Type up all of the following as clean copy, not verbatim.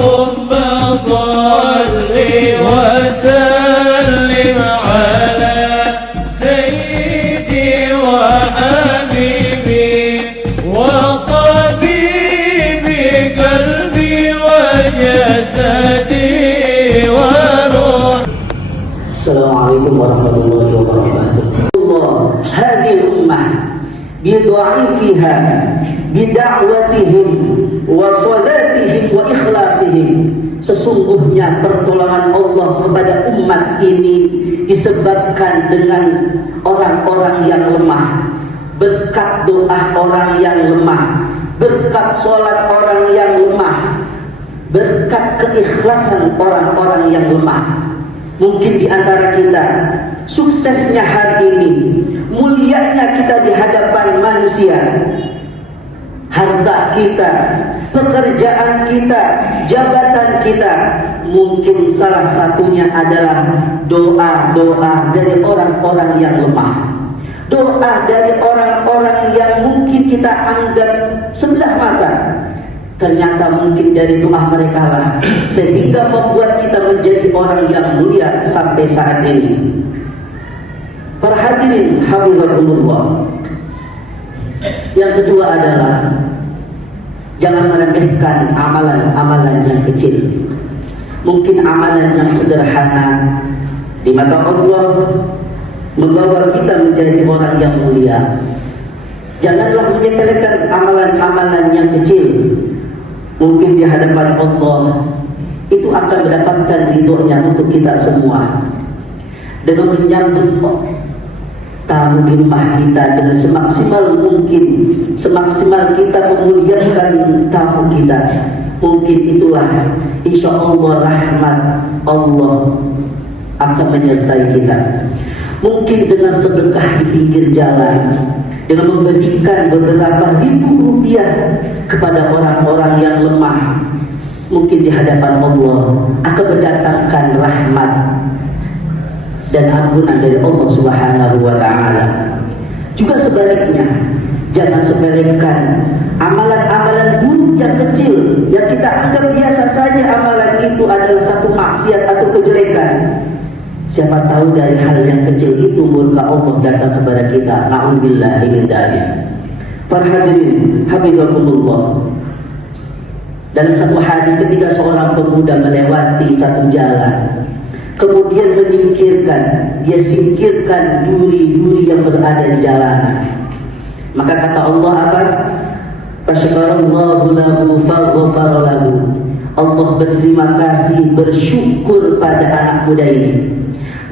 صل وسلم على سيدي وحبيبي وطبيبي قلبي وجسدي وروحي. السلام عليكم ورحمة الله وبركاته. هذه الأمة بضعيفها بدعوتهم وصلاتihim wa ikhlasihim. Sesungguhnya pertolongan Allah kepada umat ini disebabkan dengan orang-orang yang lemah, berkat doa orang yang lemah, berkat sholat orang yang lemah, berkat keikhlasan orang-orang yang lemah. Mungkin di antara kita suksesnya hari ini, mulianya kita di hadapan manusia, harta kita, pekerjaan kita, jabatan kita, mungkin salah satunya adalah doa-doa dari orang-orang yang lemah, doa dari orang-orang yang mungkin kita anggap sebelah mata. Ternyata mungkin dari doa mereka lah sehingga membuat kita menjadi orang yang mulia sampai saat ini. Para hadirin hafizakumullah. Yang kedua adalah jangan meremehkan amalan-amalan yang kecil. Mungkin amalan yang sederhana di mata Allah membawa kita menjadi orang yang mulia. Janganlah menyepelekan amalan-amalan yang kecil. Mungkin di hadapan Allah itu akan mendapatkan ridhonya untuk kita semua. Dengan menyambut tamu di rumah kita dengan semaksimal mungkin, semaksimal kita memuliakan tamu kita, mungkin itulah insya Allah rahmat Allah akan menyertai kita. Mungkin dengan sedekah di pinggir jalan, dengan memberikan beberapa ribu rupiah kepada orang-orang yang lemah, mungkin di hadapan Allah akan mendatangkan rahmat dan ampunan dari Allah Subhanahu wa Ta'ala. Juga sebaliknya, jangan sepelekan amalan-amalan buruk yang kecil yang kita anggap biasa saja. Amalan itu adalah satu maksiat atau kejelekan. Siapa tahu dari hal yang kecil itu murka Allah datang kepada kita. Na'udzubillahi min dzalik. Para hadirin hafizakumullah. Dalam satu hadis ketika seorang pemuda melewati satu jalan, kemudian menyingkirkan, dia singkirkan duri-duri yang berada di jalanan. Maka kata Allah apa? Fasyakarallahu lahu faghfara lahu. Allah berterima kasih, bersyukur pada anak muda ini,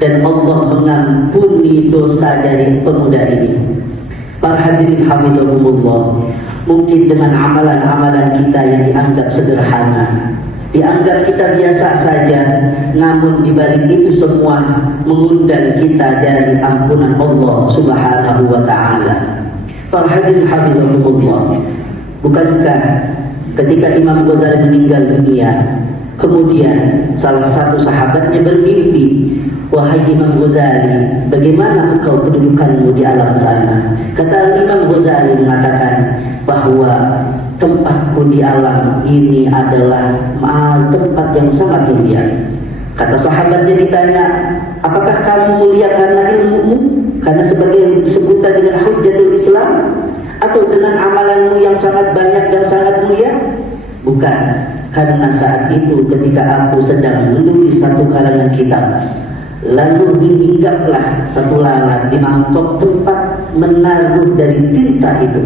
dan Allah mengampuni dosa dari pemuda ini. Para hadirin hafizakumullah, mungkin dengan amalan-amalan kita yang dianggap sederhana, dianggap kita biasa saja, namun dibalik itu semua mengundang kita dari ampunan Allah Subhanahu wa Ta'ala. Para hadirin hafizakumullah, bukankah ketika Imam Ghazali meninggal dunia, kemudian salah satu sahabatnya bermimpi, wahai Imam Ghazali, bagaimana engkau kedudukanmu di alam sana? Kata Imam Ghazali mengatakan bahwa tempatku di alam ini adalah tempat yang sangat mulia. Kata sahabatnya ditanya, apakah kamu mulia karena ilmumu? Karena sebagai sebutan dengan hujjatul Islam? Atau dengan amalanmu yang sangat banyak dan sangat mulia? Bukan, karena saat itu ketika aku sedang menulis satu karangan kitab, lalu dihinggaplah satu lalat di mangkok tempat menaruh dari tinta itu.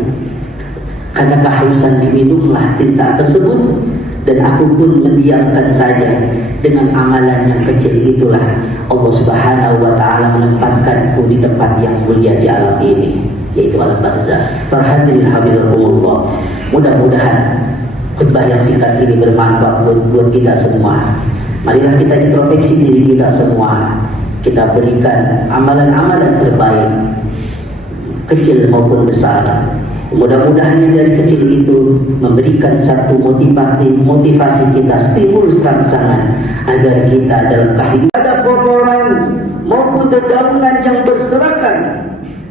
Karena kehausan diminumlah tinta tersebut, dan aku pun mendiamkan saja. Dengan amalan yang kecil itulah Allah Subhanahu wa Ta'ala menempatkanku di tempat yang mulia di alam ini, yaitu alam barzakh. Para hadirin hafizakumullah, mudah-mudahan khutbah yang singkat ini bermanfaat buat kita semua. Marilah kita introspeksi diri kita semua. Kita berikan amalan-amalan terbaik, kecil maupun besar. Mudah-mudahan dari kecil itu memberikan satu motivasi kita, stimulus rangsangan agar kita dalam kehidupan ada kotoran maupun dedaunan yang berserakan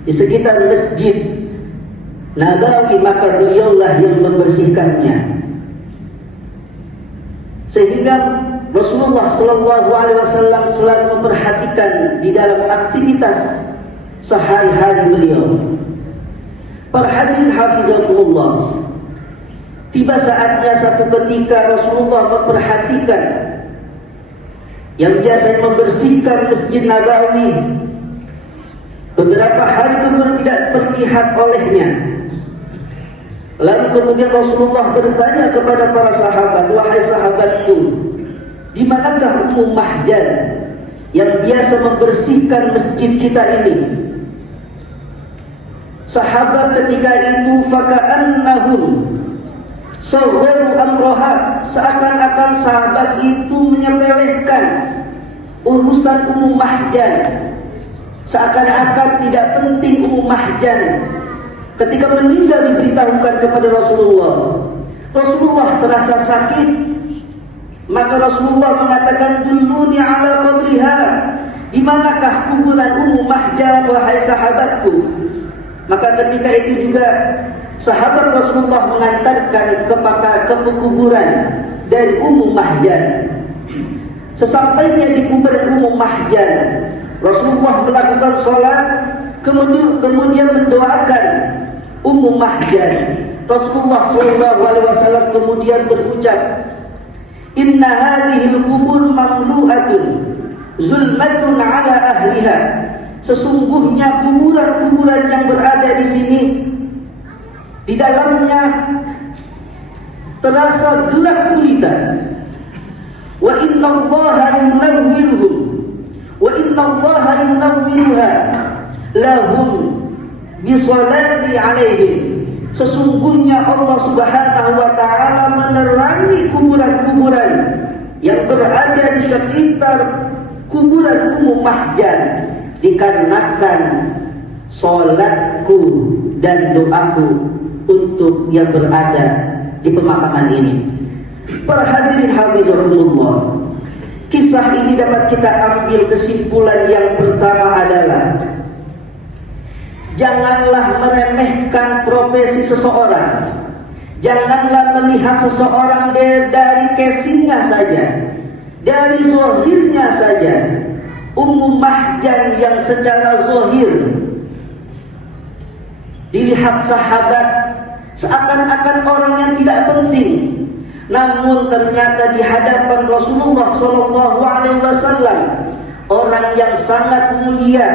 di sekitar masjid Nabawi, maka beliaulah yang membersihkannya. Sehingga Rasulullah Shallallahu Alaihi Wasallam selalu memperhatikan di dalam aktivitas sehari-hari beliau. Para hadirin hafizakumullah, tiba saatnya satu ketika Rasulullah memperhatikan yang biasa membersihkan Masjid Nabawi. Beberapa hari kemudian tidak terlihat olehnya. Lalu kemudian Rasulullah bertanya kepada para sahabat, wahai sahabatku, di manakah Ummu Mahjan yang biasa membersihkan masjid kita ini? Sahabat ketika itu faka'annahum sawwaru amroha, seakan-akan sahabat itu menyepelekan urusan Ummu Mahjan, seakan-akan tidak penting Ummu Mahjan. Ketika meninggal diberitahukan kepada Rasulullah, Rasulullah terasa sakit, maka Rasulullah mengatakan, dulluni ala qabriha, di manakah kuburan Ummu Mahjan wahai sahabatku? Maka ketika itu juga sahabat Rasulullah mengantarkan ke kuburan dari Ummu Mahjan. Sesampainya di kuburan Ummu Mahjan, Rasulullah melakukan sholat, kemudian mendoakan Ummu Mahjan. Rasulullah SAW kemudian berucap, inna hadhil kubur mamlu'atun zulmatun ala ahliha, sesungguhnya kuburan-kuburan yang berada di sini, di dalamnya terasa gelap gulita. Wa inna Allaha yunawwiruhum wa inna Allaha yunawwiruha lahum bisolati alaihim, sesungguhnya Allah Subhanahu wa ta'ala menerangi kuburan-kuburan yang berada di sekitar kuburan Ummu Mahjan, dikarenakan sholatku dan doaku untuk yang berada di pemakaman ini. Para hadirin hafizakumullah, kisah ini dapat kita ambil kesimpulan yang pertama adalah janganlah meremehkan profesi seseorang. Janganlah melihat seseorang dari casingnya saja, dari zahirnya saja. Ummu Mahjan yang secara zahir dilihat sahabat seakan-akan orang yang tidak penting, namun ternyata di hadapan Rasulullah SAW orang yang sangat mulia,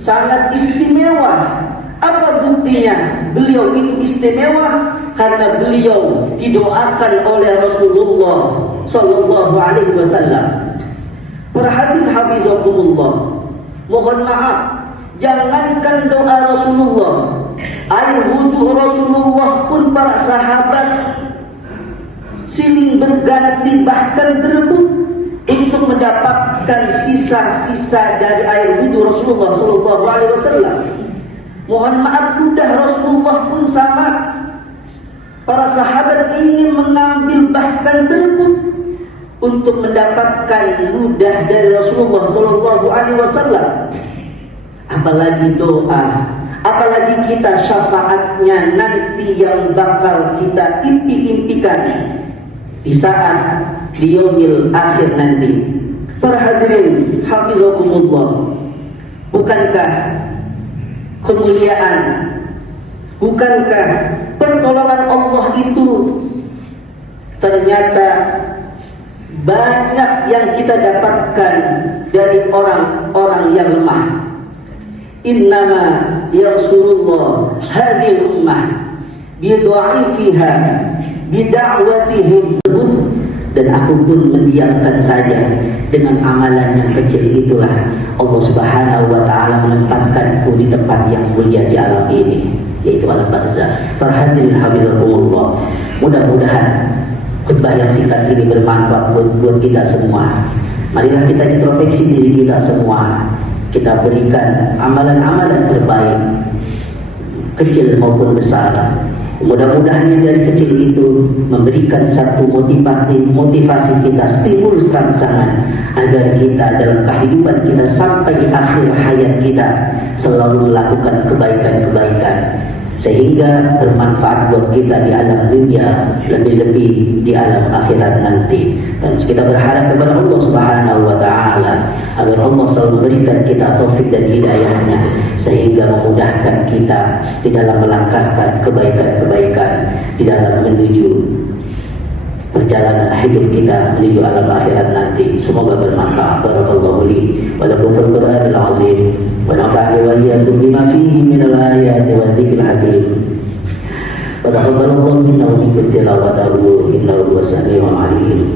sangat istimewa. Apa buktinya? Beliau itu istimewa karena beliau didoakan oleh Rasulullah SAW. Para hadirin hafizakumullah, mohon maaf, jangankan doa Rasulullah, air wudu Rasulullah pun para sahabat silih berganti, bahkan berebut untuk mendapatkan sisa-sisa dari air wudu Rasulullah SAW. Mohon maaf, ludah Rasulullah pun sama. Para sahabat ingin mengambil, bahkan berebut untuk mendapatkan ludah dari Rasulullah SAW. Apalagi doa, apalagi kita syafaatnya nanti yang bakal kita impi-impikan di saat di yaumil akhir nanti. Para hadirin hafizakumullah, bukankah kemuliaan, bukankah pertolongan Allah itu ternyata banyak yang kita dapatkan dari orang-orang yang lemah. Innama yansurullah hadhihi ummah bidha'ifiha bida'watihim, dan aku pun mendiamkan saja. Dengan amalan yang kecil itulah Allah Subhanahu wa ta'ala menempatkanku di tempat yang mulia di alam ini, yaitu alam barzakh. Para hadirin hafizakumullah, mudah-mudahan khutbah yang singkat ini bermanfaat buat kita semua. Marilah kita introspeksi diri kita semua. Kita berikan amalan-amalan terbaik, kecil maupun besar. Mudah-mudahan dari kecil itu memberikan satu motivasi kita, stimulus rangsangan agar kita dalam kehidupan kita sampai akhir hayat kita selalu melakukan kebaikan-kebaikan. sehingga bermanfaat buat kita di alam dunia, lebih-lebih di alam akhirat nanti. Dan kita berharap kepada Allah Subhanahu wa taala agar Allah selalu memberikan kita taufik dan hidayahnya, sehingga memudahkan kita di dalam melangkahkan kebaikan-kebaikan di dalam menuju perjalanan hidup kita menuju alam akhirat nanti. Semoga bermanfaat. Barakallahu li wa lakum fil Qur'anil azim wa nafa'ani wa iyyakum bima fihi minal ayati wa dzikril hakim. Wa taqabbalallahu minna wa minkum tilawatahu innahu huwas samiul alim.